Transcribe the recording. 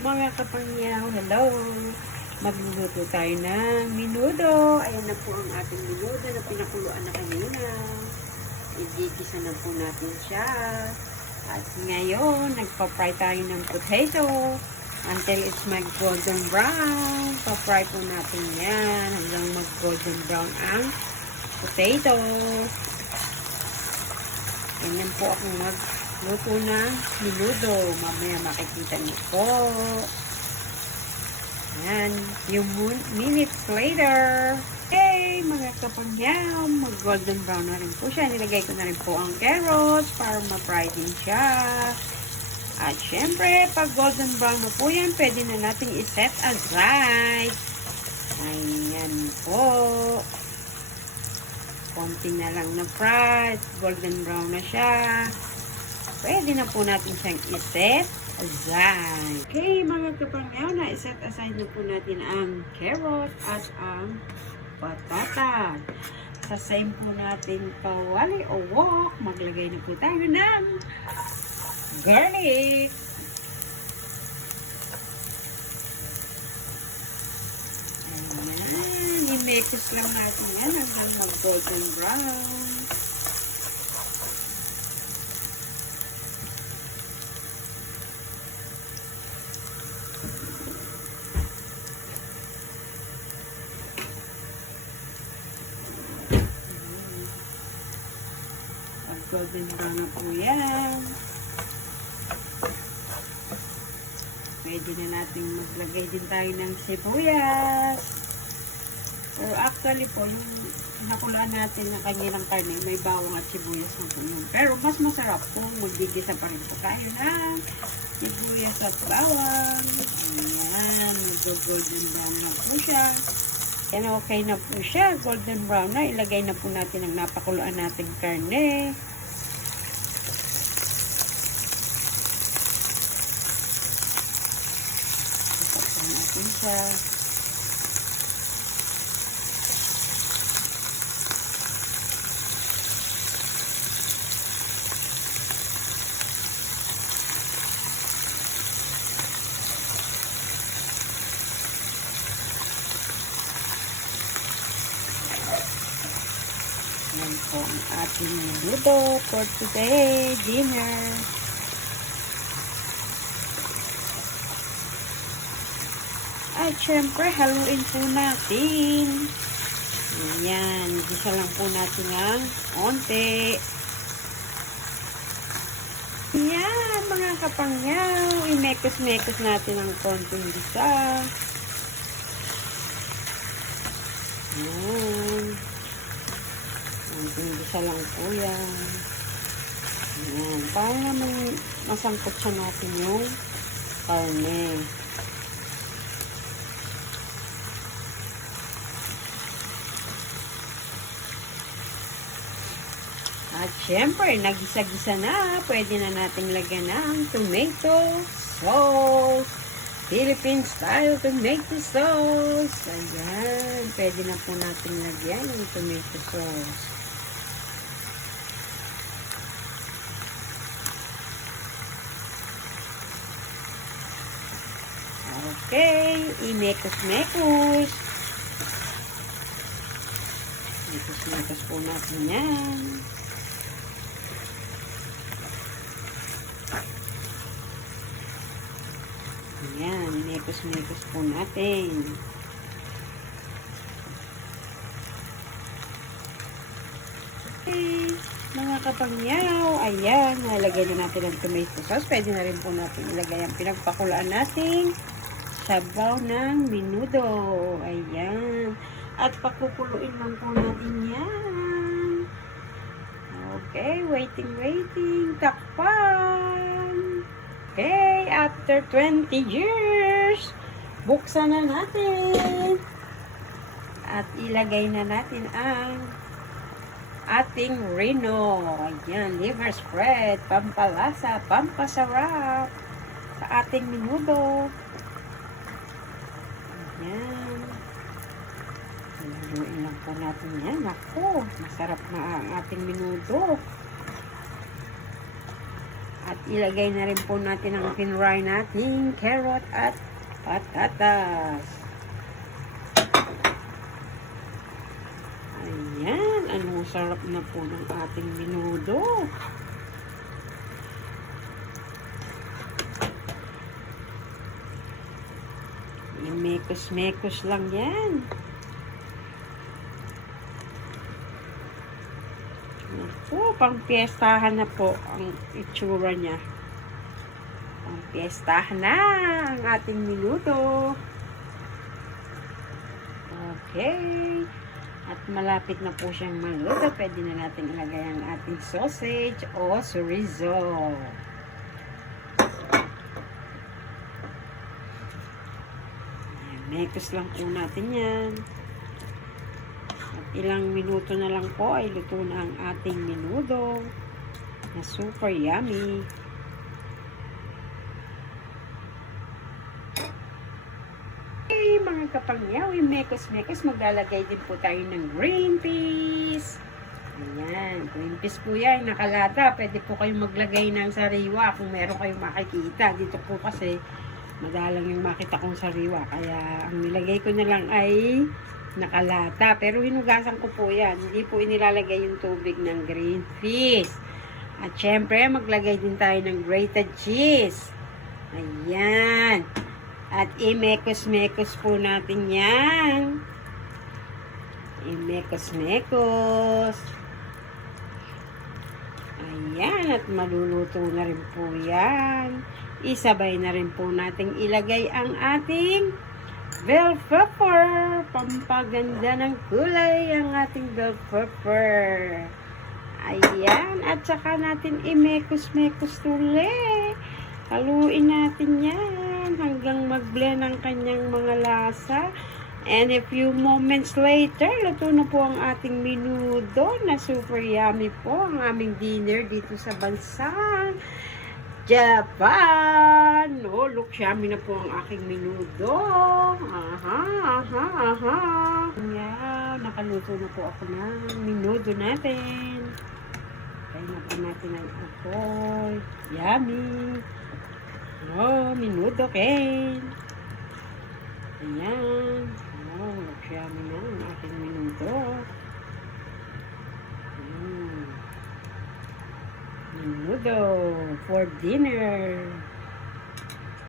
Mga kapangyaw, hello! Magluluto tayo ng menudo. Ayan na po ang ating menudo na pinakuluan na kanina. Igigisa na po natin siya. At ngayon, nagpa-fry tayo ng potato until it's mag-golden brown. Pa-fry po natin yan hanggang mag-golden brown ang potato. Ganyan po akong magluto ng menudo. Mamaya makikita niyo po. Yan, yung minutes later. Hey, mga kapangyaw, mag-golden brown na rin po siya. Nilagay ko na rin po ang carrots para ma-fry din siya. At syempre, pag golden brown na po yan, pwede na natin i-set aside. Ayan po. Konti na lang na fry. Golden brown na siya. Pwede na po natin siyang i-set aside. Okay, mga kapangyaw, na-set aside na po natin ang carrot at ang patata. Sa same po natin kawali o wok, maglagay na po tayo ng garlic. Ayan, i-mix lang natin yan hanggang mag-golden brown. Golden brown na po yan. Pwede na natin maglagay din tayo ng sibuyas. Or actually po, yung nakulaan natin ng kanilang karne, may bawang at sibuyas na po yun. Pero mas masarap po, magigisa pa rin po tayo ng sibuyas at bawang. Ayan, mag-golden brown na po siya. Yan, okay na po siya. Golden brown na. Ilagay na po natin ang napakuluan nating karne. Isaktan natin siya. Yan po ang ating menudo for today, dinner. At syempre, haluin po natin. Ayan, gisa lang po natin ng onte. Ayan, mga kapangyaw, imekos-mekos natin ang konting gisa. Ayan. Gisa lang po yan. Ayan. Para naman masangkot siya natin yung karne. At syempre, nagisa-gisa na. Pwede na natin lagyan ng tomato sauce. Philippine style tomato sauce. Ayan. Pwede na po natin lagyan ng tomato sauce. Okay, imekos-mekos. Mekos-mekos po natin yan. Ayan, mekos-mekos po natin. Okay, mga kapangyaw, ayan, nalagay na natin ang tomato sauce. Pwede na rin po natin ilagay ang pinagpakulaan natin sabaw ng menudo. Ayan. At pakukuluin lang po natin yan. Okay, waiting. Takpan. Okay, after 20 years, buksan na natin. At ilagay na natin ang ating Reno. Ayan, liver spread, pampalasa, pampasarap sa ating menudo. Ayan. Haluin lang po natin yan. Ako, masarap na ang ating menudo. At ilagay na rin po natin ang pinray nating carrot at patatas. Ayan, anong sarap na po ng ating menudo. Mekos-mekos lang yan. Po, pang piyestahan na po ang itsura niya. Pang piyestahan na ang ating menudo. Okay. At malapit na po siyang maluto. Pwede na natin ilagay ang ating sausage o chorizo. Mekos lang po natin yan. At ilang minuto na lang po ay luto na ang ating menudo na super yummy. Okay, mga kapangyaw, mekos-mekos, maglalagay din po tayo ng green peas. Ayan, green peas po yan, nakalata. Pwede po kayong maglagay ng sariwa kung meron kayong makikita. Dito po kasi madalang yung makita kong sariwa. Kaya ang nilagay ko na lang ay nakalata. Pero hinugasan ko po yan. Hindi po inilalagay yung tubig ng green peas. At syempre, maglagay din tayo ng grated cheese. Ayan. At imekos-mekos po natin yan. Imekos-mekos. Ayan. At maluluto na rin po yan. Isabay na rin po nating ilagay ang ating bell pepper. Pampaganda ng kulay ang ating bell pepper. Ayan. At saka natin imekos-mekos tuloy. Haluin natin yan hanggang mag-blend ang kanyang mga lasa. And a few moments later, luto na po ang ating menudo na super yummy po ang aming dinner dito sa bansang Japan. Oh, look, yummy na po ang aking menudo. Aha. Yeah, nakaluto na po ako ng menudo natin. Kaya na po natin ang apoy. Yummy. Oh, menudo ken. Ayan. Oh, look, yummy na ang aking menudo. Menudo for dinner.